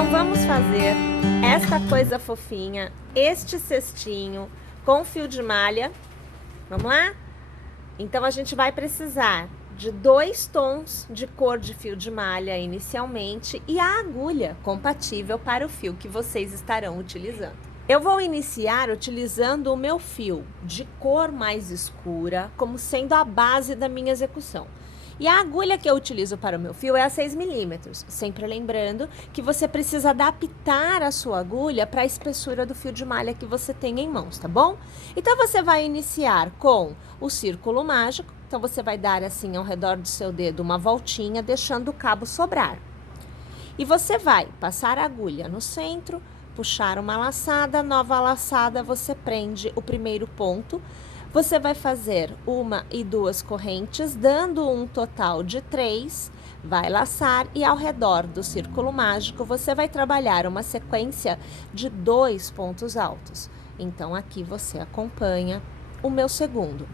Então vamos fazer esta coisa fofinha, este cestinho com fio de malha. Vamos lá? Então a gente vai precisar de 2 tons de cor de fio de malha inicialmente e a agulha compatível para o fio que vocês estarão utilizando. Eu vou iniciar utilizando o meu fio de cor mais escura como sendo a base da minha execução. E a agulha que eu utilizo para o meu fio é a 6 milímetros, sempre lembrando que você precisa adaptar a sua agulha para a espessura do fio de malha que você tem em mãos, tá bom? Então você vai iniciar com o círculo mágico, então você vai dar assim ao redor do seu dedo uma voltinha, deixando o cabo sobrar. E você vai passar a agulha no centro, puxar uma laçada, nova laçada, você prende o primeiro ponto. Você vai fazer 1 e 2 correntes, dando um total de 3, vai laçar e ao redor do círculo mágico você vai trabalhar uma sequência de 2 pontos altos. Então aqui você acompanha o meu segundo.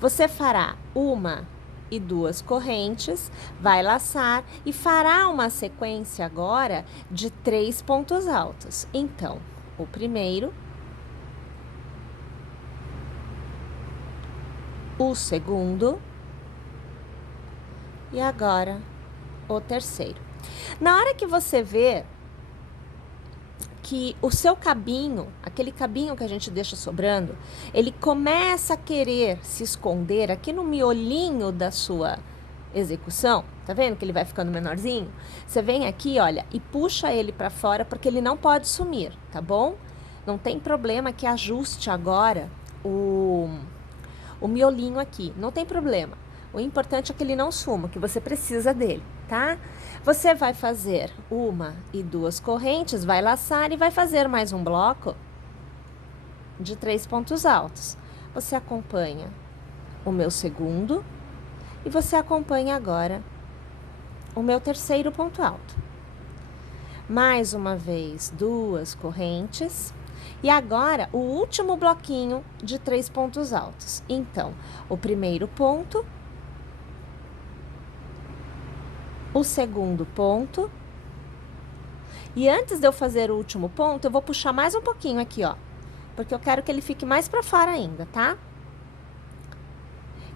Você fará 1 e 2 correntes, vai laçar e fará uma sequência agora de 3 pontos altos. Então, o primeiro, o segundo e agora o terceiro. Na hora que você vê que o seu cabinho, aquele cabinho que a gente deixa sobrando, ele começa a querer se esconder aqui no miolinho da sua execução, tá vendo que ele vai ficando menorzinho? Você vem aqui, olha, e puxa ele para fora porque ele não pode sumir, tá bom? Não tem problema que ajuste agora o miolinho aqui, não tem problema. O importante é que ele não suma, que você precisa dele, tá? Você vai fazer 1 e 2 correntes, vai laçar e vai fazer mais um bloco de 3 pontos altos. Você acompanha o meu segundo e você acompanha agora o meu terceiro ponto alto. Mais uma vez, 2 correntes. E agora, o último bloquinho de 3 pontos altos. Então, o primeiro ponto, o segundo ponto. E antes de eu fazer o último ponto, eu vou puxar mais um pouquinho aqui, ó. Porque eu quero que ele fique mais para fora ainda, tá?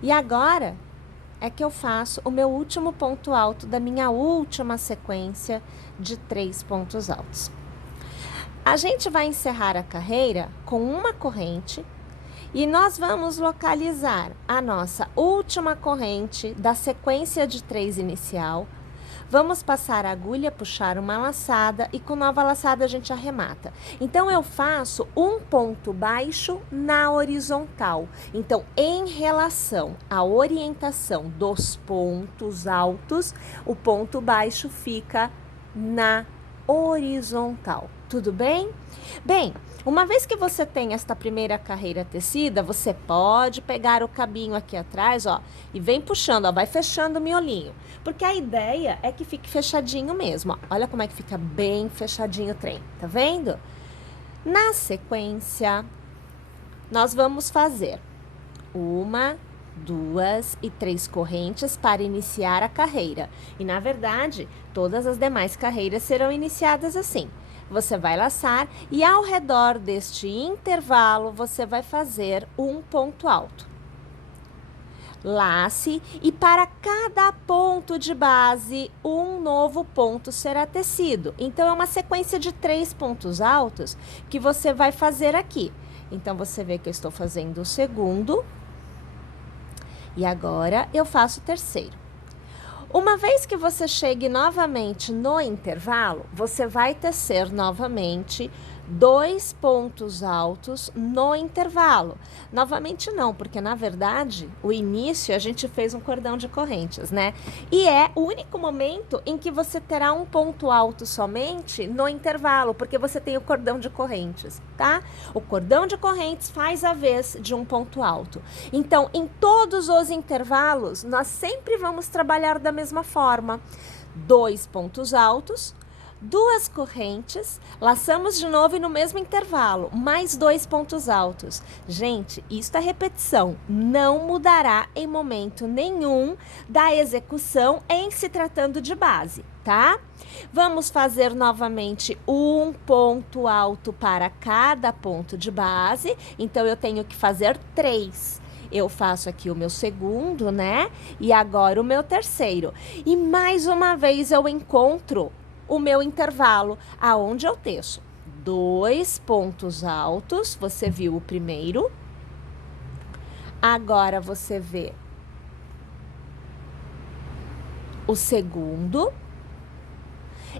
E agora é que eu faço o meu último ponto alto da minha última sequência de 3 pontos altos. A gente vai encerrar a carreira com uma corrente e nós vamos localizar a nossa última corrente da sequência de 3 inicial. Vamos passar a agulha, puxar uma laçada e com nova laçada a gente arremata. Então, eu faço um ponto baixo na horizontal. Então, em relação à orientação dos pontos altos, o ponto baixo fica na horizontal. Tudo bem? Bem, uma vez que você tem esta primeira carreira tecida, você pode pegar o cabinho aqui atrás, ó, e vem puxando, ó, vai fechando o miolinho. Porque a ideia é que fique fechadinho mesmo, ó. Olha como é que fica bem fechadinho o trem, tá vendo? Na sequência, nós vamos fazer 1, 2 e 3 correntes para iniciar a carreira. E, na verdade, todas as demais carreiras serão iniciadas assim. Você vai laçar e ao redor deste intervalo, você vai fazer um ponto alto. Lace e para cada ponto de base, um novo ponto será tecido. Então, é uma sequência de 3 pontos altos que você vai fazer aqui. Então, você vê que eu estou fazendo o segundo. E agora, eu faço o terceiro. Uma vez que você chegue novamente no intervalo, você vai tecer novamente 2 pontos altos no intervalo. Novamente não, porque na verdade, o início a gente fez um cordão de correntes, né? E é o único momento em que você terá um ponto alto somente no intervalo, porque você tem o cordão de correntes, tá? O cordão de correntes faz a vez de um ponto alto. Então, em todos os intervalos, nós sempre vamos trabalhar da mesma forma. 2 pontos altos, 2 correntes, laçamos de novo e no mesmo intervalo, mais 2 pontos altos. Gente, isso é repetição, não mudará em momento nenhum da execução em se tratando de base, tá? Vamos fazer novamente um ponto alto para cada ponto de base, então eu tenho que fazer 3. Eu faço aqui o meu segundo, né? E agora o meu terceiro. E mais uma vez eu encontro o meu intervalo, aonde eu teço 2 pontos altos. Você viu o primeiro. Agora você vê o segundo.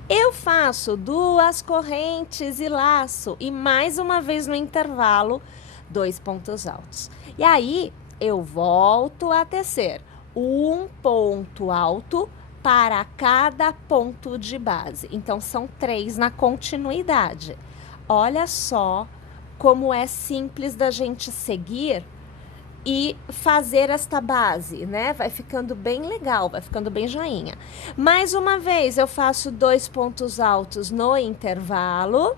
Eu faço 2 correntes e laço, e mais uma vez no intervalo, 2 pontos altos. E aí, eu volto a tecer um ponto alto para cada ponto de base. Então, são 3 na continuidade. Olha só como é simples da gente seguir e fazer esta base, né? Vai ficando bem legal, vai ficando bem joinha. Mais uma vez, eu faço 2 pontos altos no intervalo.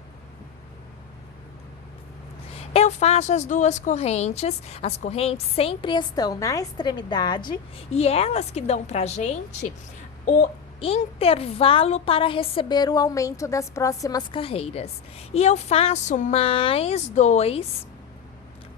Eu faço as 2 correntes, as correntes sempre estão na extremidade e elas que dão pra gente o intervalo para receber o aumento das próximas carreiras. E eu faço mais 2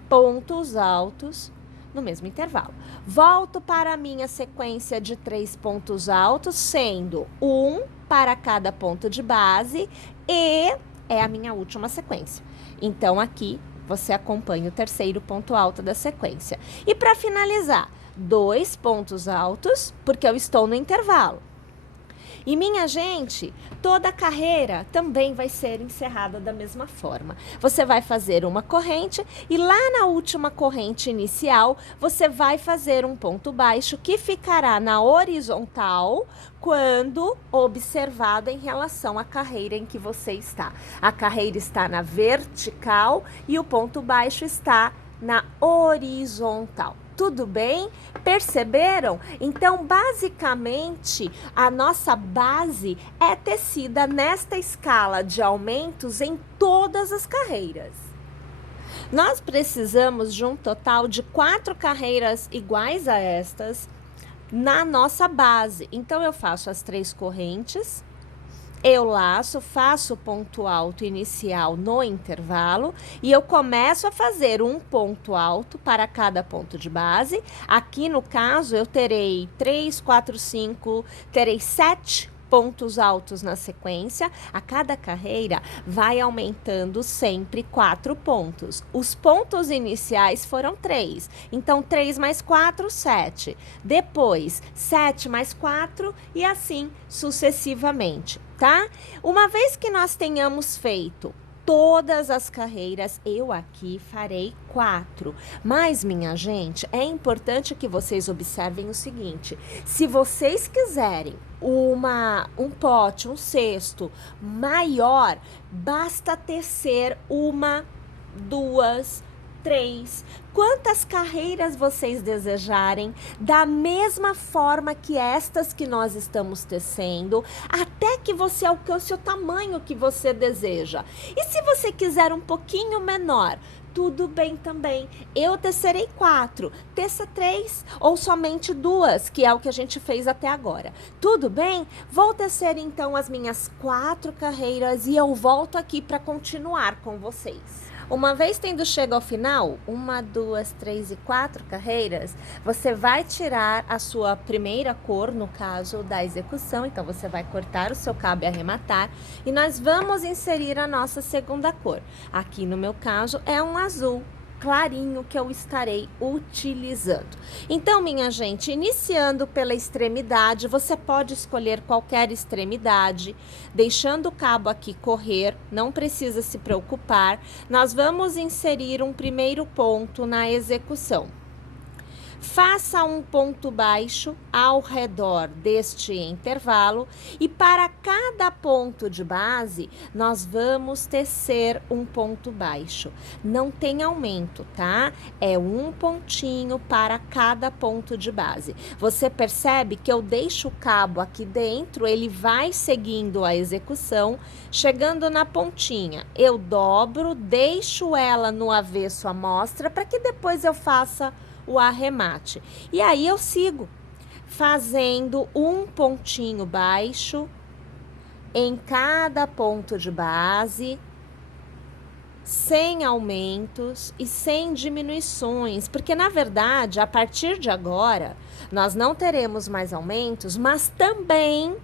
pontos altos no mesmo intervalo. Volto para a minha sequência de 3 pontos altos, sendo 1 para cada ponto de base e é a minha última sequência. Então, aqui você acompanha o terceiro ponto alto da sequência. E para finalizar, 2 pontos altos, porque eu estou no intervalo. E minha gente, toda a carreira também vai ser encerrada da mesma forma. Você vai fazer uma corrente e lá na última corrente inicial, você vai fazer um ponto baixo que ficará na horizontal quando observado em relação à carreira em que você está. A carreira está na vertical e o ponto baixo está na horizontal. Tudo bem? Perceberam? Então, basicamente, a nossa base é tecida nesta escala de aumentos em todas as carreiras. Nós precisamos de um total de 4 carreiras iguais a estas na nossa base. Então, eu faço as 3 correntes. Eu laço, faço o ponto alto inicial no intervalo e eu começo a fazer um ponto alto para cada ponto de base. Aqui no caso eu terei 3, 4, 5, terei 7 pontos altos na sequência. A cada carreira vai aumentando sempre 4 pontos. Os pontos iniciais foram 3, então 3 mais 4, 7. Depois 7 mais 4 e assim sucessivamente, tá? Uma vez que nós tenhamos feito todas as carreiras, eu aqui farei 4. Mas, minha gente, é importante que vocês observem o seguinte: se vocês quiserem um pote, um cesto maior, basta tecer 1, 2, 3, quantas carreiras vocês desejarem, da mesma forma que estas que nós estamos tecendo, até que você alcance o tamanho que você deseja. E se você quiser um pouquinho menor, tudo bem também. Eu tecerei 4, teça 3 ou somente 2, que é o que a gente fez até agora. Tudo bem? Vou tecer então as minhas 4 carreiras e eu volto aqui para continuar com vocês. Uma vez tendo chego ao final, 1, 2, 3 e 4 carreiras, você vai tirar a sua primeira cor, no caso da execução, então você vai cortar o seu cabo e arrematar, e nós vamos inserir a nossa segunda cor. Aqui no meu caso é um azul clarinho que eu estarei utilizando. Então, minha gente, iniciando pela extremidade, você pode escolher qualquer extremidade, deixando o cabo aqui correr, não precisa se preocupar. Nós vamos inserir um primeiro ponto na execução. Faça um ponto baixo ao redor deste intervalo e para cada ponto de base, nós vamos tecer um ponto baixo. Não tem aumento, tá? É um pontinho para cada ponto de base. Você percebe que eu deixo o cabo aqui dentro, ele vai seguindo a execução, chegando na pontinha, eu dobro, deixo ela no avesso à mostra para que depois eu faça o arremate. E aí eu sigo fazendo um pontinho baixo em cada ponto de base, sem aumentos e sem diminuições, porque na verdade, a partir de agora, nós não teremos mais aumentos, mas também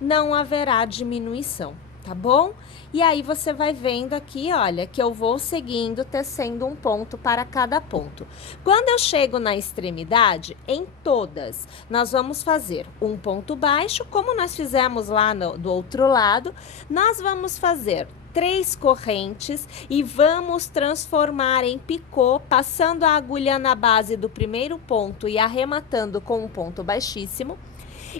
não haverá diminuição, tá bom? E aí você vai vendo aqui, olha, que eu vou seguindo, tecendo um ponto para cada ponto. Quando eu chego na extremidade, em todas, nós vamos fazer um ponto baixo, como nós fizemos lá do outro lado, nós vamos fazer 3 correntes e vamos transformar em picô, passando a agulha na base do primeiro ponto e arrematando com um ponto baixíssimo.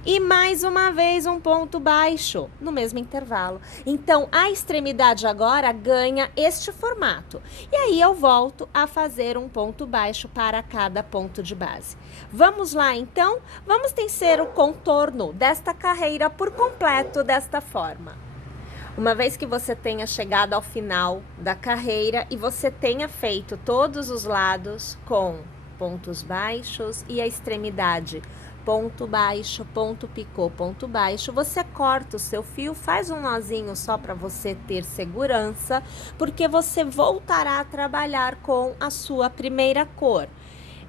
E mais uma vez um ponto baixo no mesmo intervalo. Então, a extremidade agora ganha este formato. E aí eu volto a fazer um ponto baixo para cada ponto de base. Vamos lá, então? Vamos tecer o contorno desta carreira por completo desta forma. Uma vez que você tenha chegado ao final da carreira e você tenha feito todos os lados com pontos baixos e a extremidade ponto baixo, ponto picô, ponto baixo, você corta o seu fio, faz um nozinho só para você ter segurança, porque você voltará a trabalhar com a sua primeira cor.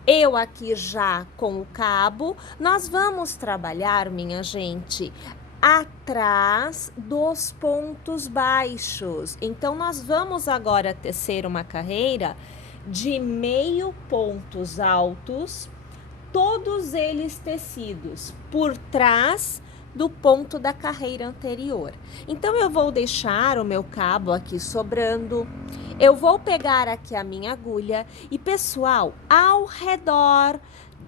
Eu aqui já com o cabo, nós vamos trabalhar, minha gente, atrás dos pontos baixos. Então, nós vamos agora tecer uma carreira de meio pontos altos, todos eles tecidos por trás do ponto da carreira anterior. Então, eu vou deixar o meu cabo aqui sobrando, eu vou pegar aqui a minha agulha e, pessoal, ao redor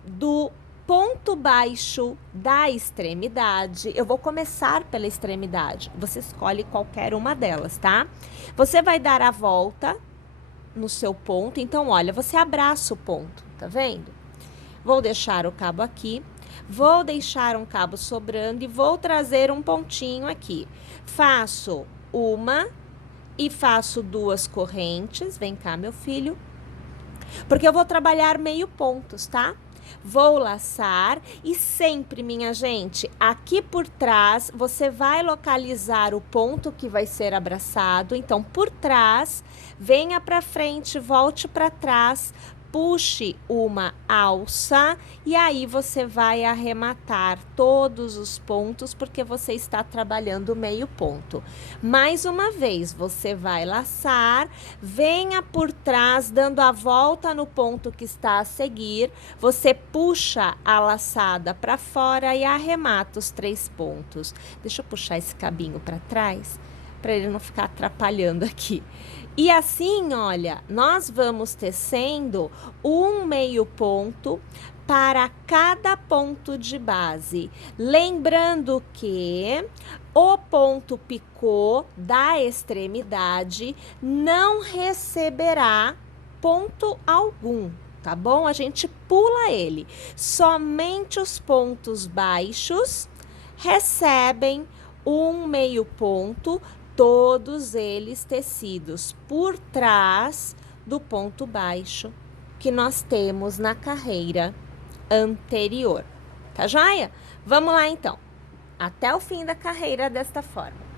do ponto baixo da extremidade, eu vou começar pela extremidade, você escolhe qualquer uma delas, tá? Você vai dar a volta no seu ponto, então, olha, você abraça o ponto, tá vendo? Vou deixar o cabo aqui, vou deixar um cabo sobrando e vou trazer um pontinho aqui. Faço uma e faço 2 correntes, vem cá, meu filho, porque eu vou trabalhar meio pontos, tá? Vou laçar e sempre, minha gente, aqui por trás, você vai localizar o ponto que vai ser abraçado. Então, por trás, venha para frente, volte para trás, puxe uma alça e aí você vai arrematar todos os pontos, porque você está trabalhando meio ponto. Mais uma vez, você vai laçar, venha por trás, dando a volta no ponto que está a seguir, você puxa a laçada para fora e arremata os 3 pontos. Deixa eu puxar esse cabinho para trás, para ele não ficar atrapalhando aqui. E assim, olha, nós vamos tecendo um meio ponto para cada ponto de base. Lembrando que o ponto picô da extremidade não receberá ponto algum, tá bom? A gente pula ele. Somente os pontos baixos recebem um meio ponto, todos eles tecidos por trás do ponto baixo que nós temos na carreira anterior. Tá joia? Vamos lá, então. Até o fim da carreira desta forma.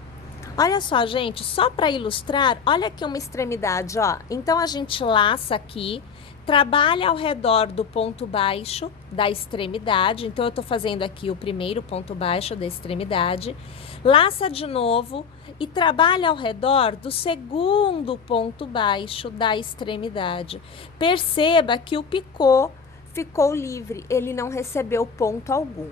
Olha só, gente, só para ilustrar, olha aqui uma extremidade, ó. Então, a gente laça aqui, trabalha ao redor do ponto baixo da extremidade. Então, eu tô fazendo aqui o primeiro ponto baixo da extremidade. Laça de novo e trabalha ao redor do segundo ponto baixo da extremidade. Perceba que o picô ficou livre, ele não recebeu ponto algum.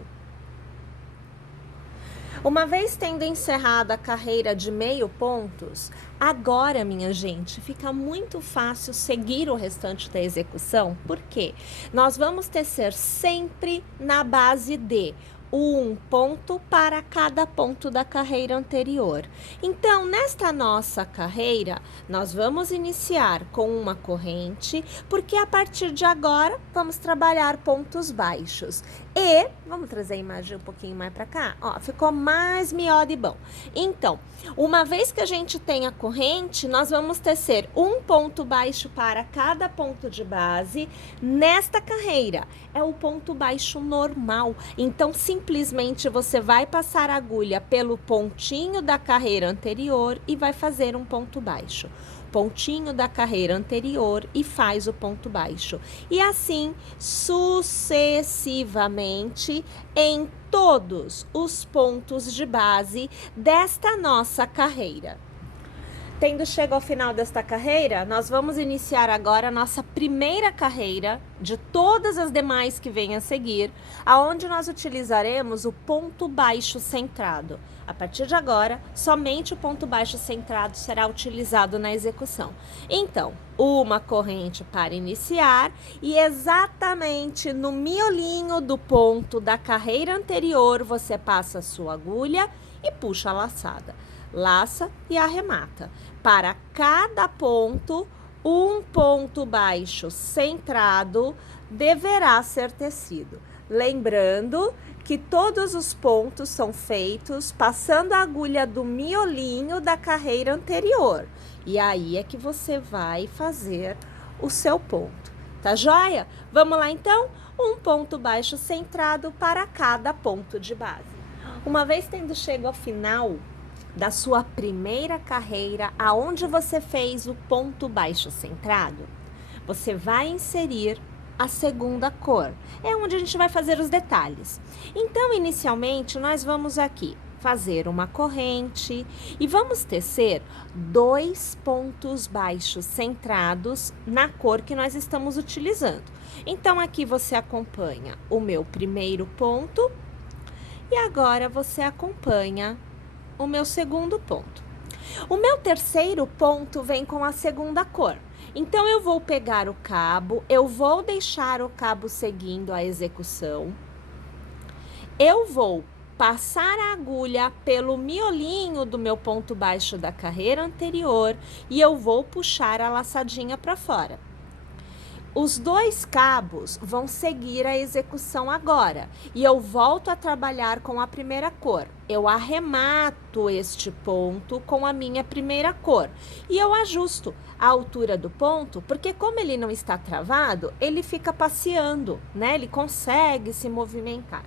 Uma vez tendo encerrado a carreira de meio pontos, agora, minha gente, fica muito fácil seguir o restante da execução, porque nós vamos tecer sempre na base de um ponto para cada ponto da carreira anterior. Então, nesta nossa carreira, nós vamos iniciar com uma corrente, porque a partir de agora vamos trabalhar pontos baixos. E, vamos trazer a imagem um pouquinho mais para cá? Ó, ficou mais miúdo e bom. Então, uma vez que a gente tem a corrente, nós vamos tecer um ponto baixo para cada ponto de base nesta carreira. É o ponto baixo normal. Então, simplesmente você vai passar a agulha pelo pontinho da carreira anterior e vai fazer um ponto baixo. Pontinho da carreira anterior e faz o ponto baixo. E assim sucessivamente em todos os pontos de base desta nossa carreira. Tendo chegado ao final desta carreira, nós vamos iniciar agora a nossa primeira carreira de todas as demais que vêm a seguir, aonde nós utilizaremos o ponto baixo centrado. A partir de agora, somente o ponto baixo centrado será utilizado na execução. Então, uma corrente para iniciar e exatamente no miolinho do ponto da carreira anterior, você passa a sua agulha e puxa a laçada. Laça e arremata. Para cada ponto, um ponto baixo centrado deverá ser tecido. Lembrando que todos os pontos são feitos passando a agulha do miolinho da carreira anterior. E aí é que você vai fazer o seu ponto. Tá joia? Vamos lá então? Um ponto baixo centrado para cada ponto de base. Uma vez tendo chegado ao final da sua primeira carreira, aonde você fez o ponto baixo centrado, você vai inserir a segunda cor. É onde a gente vai fazer os detalhes. Então, inicialmente, nós vamos aqui fazer uma corrente e vamos tecer 2 pontos baixos centrados na cor que nós estamos utilizando. Então, aqui você acompanha o meu primeiro ponto e agora você acompanha o meu segundo ponto. O meu terceiro ponto vem com a segunda cor. Então, eu vou pegar o cabo, eu vou deixar o cabo seguindo a execução. Eu vou passar a agulha pelo miolinho do meu ponto baixo da carreira anterior e eu vou puxar a laçadinha para fora. Os 2 cabos vão seguir a execução agora e eu volto a trabalhar com a primeira cor. Eu arremato este ponto com a minha primeira cor e eu ajusto a altura do ponto, porque como ele não está travado, ele fica passeando, né? Ele consegue se movimentar.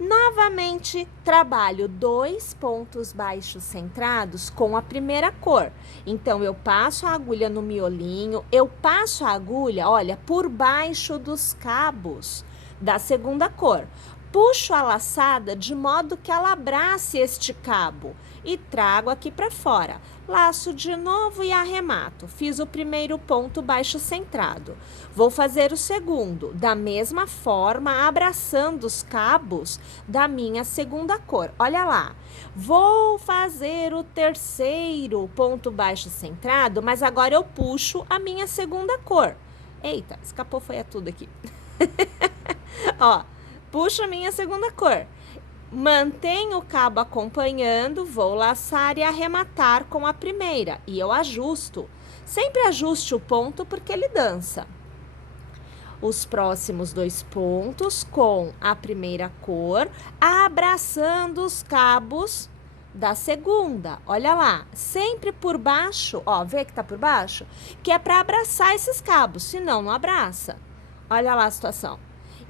Novamente, trabalho 2 pontos baixos centrados com a primeira cor. Então, eu passo a agulha no miolinho, eu passo a agulha, olha, por baixo dos cabos da segunda cor. Puxo a laçada de modo que ela abrace este cabo e trago aqui para fora. Laço de novo e arremato. Fiz o primeiro ponto baixo centrado. Vou fazer o segundo, da mesma forma, abraçando os cabos da minha segunda cor. Olha lá. Vou fazer o terceiro ponto baixo centrado, mas agora eu puxo a minha segunda cor. Eita, escapou foi a tudo aqui. Ó, puxo a minha segunda cor. Mantenho o cabo acompanhando, vou laçar e arrematar com a primeira. E eu ajusto. Sempre ajuste o ponto porque ele dança. Os próximos 2 pontos com a primeira cor, abraçando os cabos da segunda. Olha lá, sempre por baixo, ó, vê que tá por baixo? Que é para abraçar esses cabos, senão não abraça. Olha lá a situação.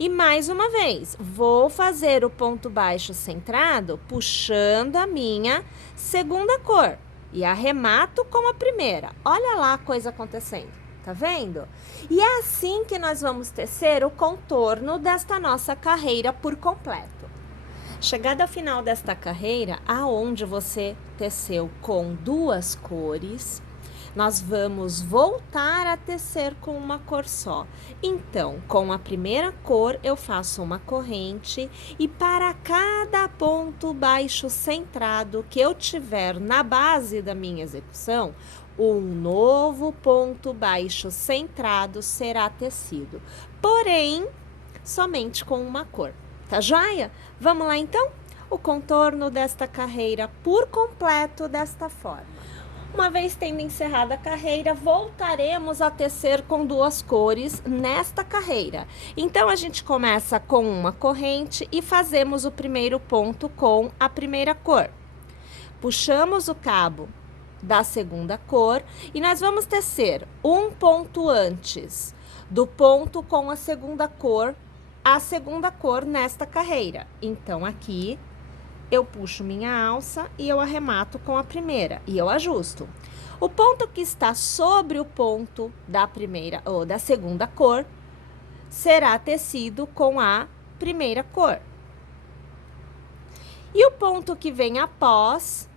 E mais uma vez, vou fazer o ponto baixo centrado, puxando a minha segunda cor. E arremato com a primeira. Olha lá a coisa acontecendo, tá vendo? E é assim que nós vamos tecer o contorno desta nossa carreira por completo. Chegada ao final desta carreira, aonde você teceu com 2 cores, nós vamos voltar a tecer com uma cor só. Então, com a primeira cor, eu faço uma corrente e para cada ponto baixo centrado que eu tiver na base da minha execução, um novo ponto baixo centrado será tecido, porém, somente com uma cor. Tá joia? Vamos lá então? O contorno desta carreira por completo desta forma. Uma vez tendo encerrado a carreira, voltaremos a tecer com duas cores nesta carreira. Então, a gente começa com uma corrente e fazemos o primeiro ponto com a primeira cor. Puxamos o cabo da segunda cor e nós vamos tecer um ponto antes do ponto com a segunda cor nesta carreira. Então, aqui eu puxo minha alça e eu arremato com a primeira e eu ajusto. O ponto que está sobre o ponto da primeira ou da segunda cor será tecido com a primeira cor. E o ponto que vem após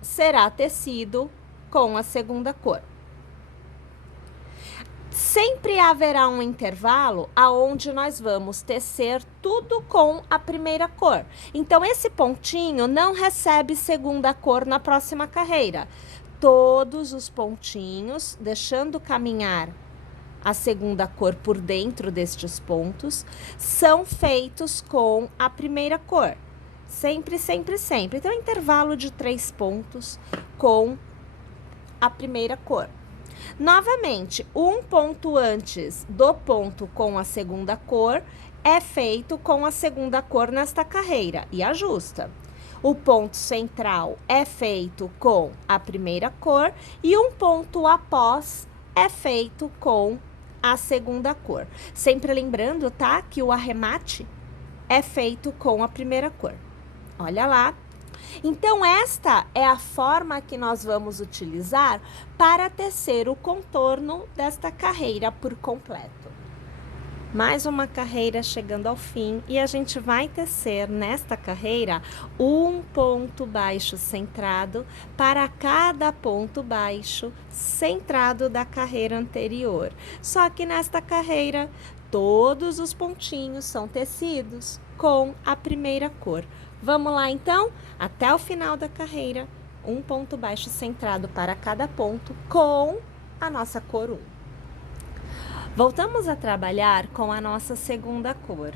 será tecido com a segunda cor. Sempre haverá um intervalo aonde nós vamos tecer tudo com a primeira cor. Então, esse pontinho não recebe segunda cor na próxima carreira. Todos os pontinhos, deixando caminhar a segunda cor por dentro destes pontos, são feitos com a primeira cor. Sempre, sempre, sempre. Então, intervalo de 3 pontos com a primeira cor. Novamente, um ponto antes do ponto com a segunda cor é feito com a segunda cor nesta carreira e ajusta. O ponto central é feito com a primeira cor e um ponto após é feito com a segunda cor. Sempre lembrando, tá, que o arremate é feito com a primeira cor. Olha lá. Então, esta é a forma que nós vamos utilizar para tecer o contorno desta carreira por completo. Mais uma carreira chegando ao fim e a gente vai tecer nesta carreira um ponto baixo centrado para cada ponto baixo centrado da carreira anterior. Só que nesta carreira, todos os pontinhos são tecidos com a primeira cor. Vamos lá, então? Até o final da carreira, um ponto baixo centrado para cada ponto com a nossa cor 1. Voltamos a trabalhar com a nossa segunda cor.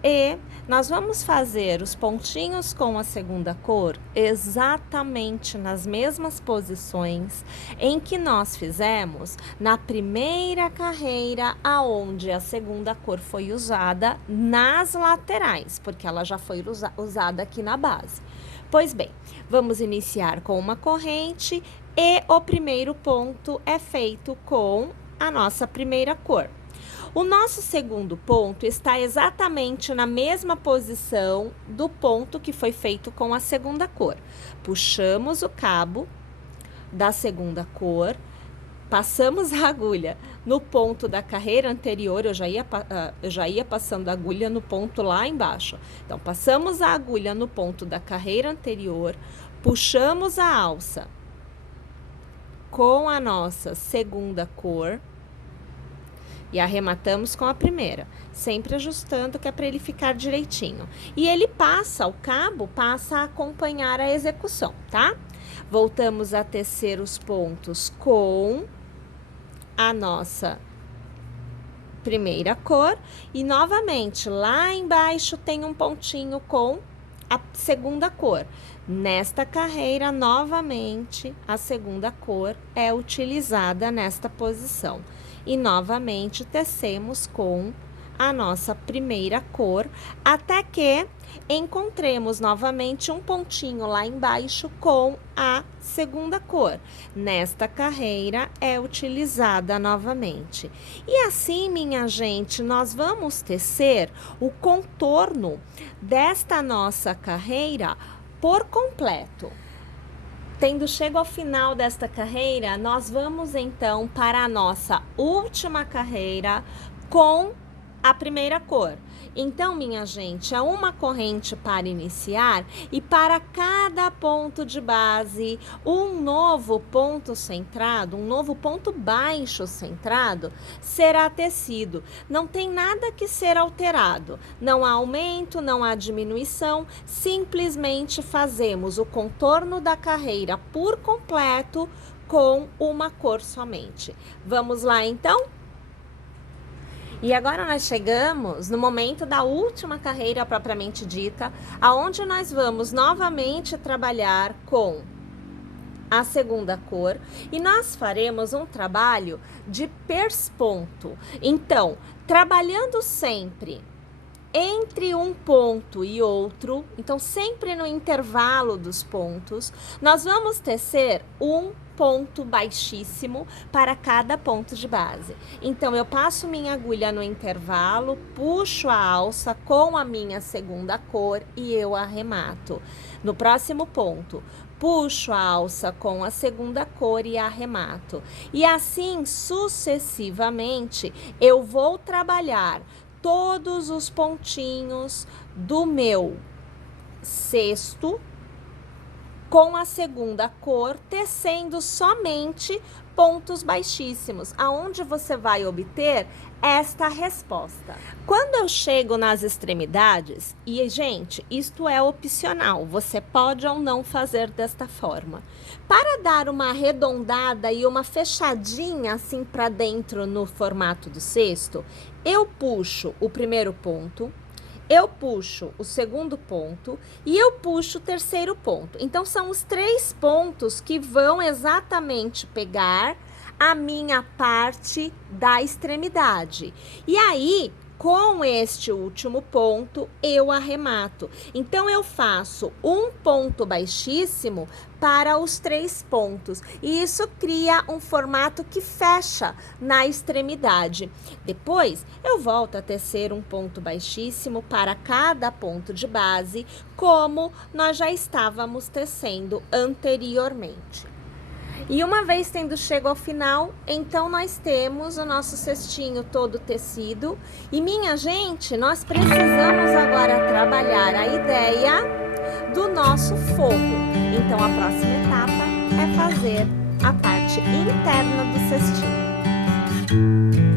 E nós vamos fazer os pontinhos com a segunda cor exatamente nas mesmas posições em que nós fizemos na primeira carreira, aonde a segunda cor foi usada nas laterais, porque ela já foi usada aqui na base. Pois bem, vamos iniciar com uma corrente e o primeiro ponto é feito com a nossa primeira cor. O nosso segundo ponto está exatamente na mesma posição do ponto que foi feito com a segunda cor. Puxamos o cabo da segunda cor, passamos a agulha no ponto da carreira anterior, eu já ia passando a agulha no ponto lá embaixo. Então, passamos a agulha no ponto da carreira anterior, puxamos a alça com a nossa segunda cor, e arrematamos com a primeira, sempre ajustando, que é para ele ficar direitinho. E ele passa, o cabo passa a acompanhar a execução, tá? Voltamos a tecer os pontos com a nossa primeira cor. E novamente, lá embaixo tem um pontinho com a segunda cor. Nesta carreira, novamente, a segunda cor é utilizada nesta posição. E novamente tecemos com a nossa primeira cor, até que encontremos novamente um pontinho lá embaixo com a segunda cor. Nesta carreira é utilizada novamente. E assim, minha gente, nós vamos tecer o contorno desta nossa carreira por completo. Tendo chego ao final desta carreira, nós vamos então para a nossa última carreira com a primeira cor. Então, minha gente, é uma corrente para iniciar e para cada ponto de base, um novo ponto centrado, um novo ponto baixo centrado será tecido. Não tem nada que ser alterado, não há aumento, não há diminuição, simplesmente fazemos o contorno da carreira por completo com uma cor somente. Vamos lá, então? E agora nós chegamos no momento da última carreira propriamente dita, aonde nós vamos novamente trabalhar com a segunda cor e nós faremos um trabalho de persponto. Então, trabalhando sempre entre um ponto e outro, então sempre no intervalo dos pontos, nós vamos tecer um ponto baixíssimo para cada ponto de base. Então, eu passo minha agulha no intervalo, puxo a alça com a minha segunda cor e eu arremato. No próximo ponto, puxo a alça com a segunda cor e arremato. E assim, sucessivamente, eu vou trabalhar todos os pontinhos do meu cesto com a segunda cor, tecendo somente pontos baixíssimos, aonde você vai obter esta resposta. Quando eu chego nas extremidades, e gente, isto é opcional, você pode ou não fazer desta forma. Para dar uma arredondada e uma fechadinha assim para dentro no formato do cesto, eu puxo o primeiro ponto, eu puxo o segundo ponto e eu puxo o terceiro ponto. Então, são os 3 pontos que vão exatamente pegar a minha parte da extremidade. E aí, com este último ponto, eu arremato. Então, eu faço um ponto baixíssimo para os 3 pontos. E isso cria um formato que fecha na extremidade. Depois, eu volto a tecer um ponto baixíssimo para cada ponto de base, como nós já estávamos tecendo anteriormente. E uma vez tendo chego ao final, então nós temos o nosso cestinho todo tecido. E minha gente, nós precisamos agora trabalhar a ideia do nosso forro. Então a próxima etapa é fazer a parte interna do cestinho.